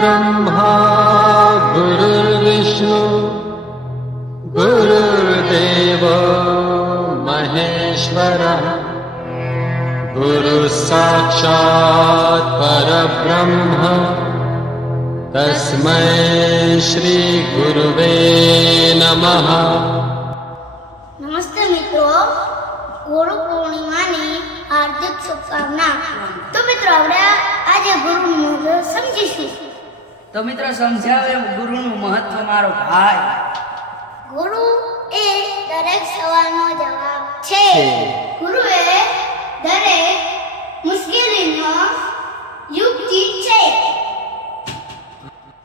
गुरुर्ब्रह्मा गुरुर्विष्णु गुरुर्देव महेश्वरः गुरुः साक्षात् परब्रह्म तस्मै श्रीगुरुवे नमः નમસ્તે મિત્રો ગુરુ પૂર્ણિમાની હાર્દિક શુભકામના તો મિત્રો આપણે આજે ગુરુનું મહત્વ સમજીશું તો મિત્રો સમજાવે ગુરુનું મહત્વ મારો ભાઈ. ગુરુ એ દરેક સવાલનો જવાબ છે. ગુરુ એ દરેક મુશ્કેલીનો યુક્તિ છે.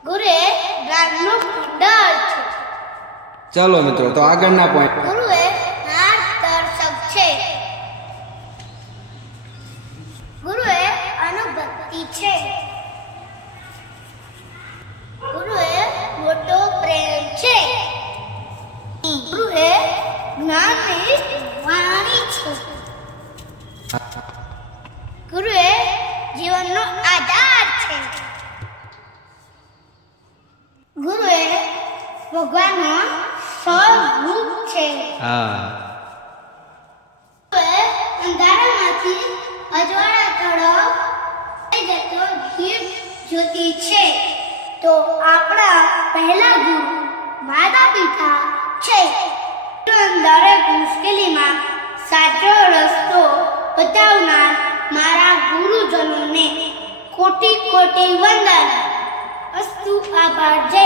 ગુરુ એ જ્ઞાનનો ભંડાર છે. ચાલો મિત્રો તો આગળના પોઈન્ટ ગુરુ જ્ઞાનની વાણી છે ગુરુ એ જીવનનો આધાર છે. ગુરુ એ ભગવાનનો સ્વરૂપ છે. હા. અંધારામાંથી અજવાળા તરફ જતો દીપ જ્યોતિ છે. તો આપણા પહેલા ગુરુ માતા પિતા છે. દરેક મુશ્કેલીમાં સાચો રસ્તો બતાવનાર મારા ગુરુજનોને કોટી કોટી વંદન. અસ્તુ આભાર. જય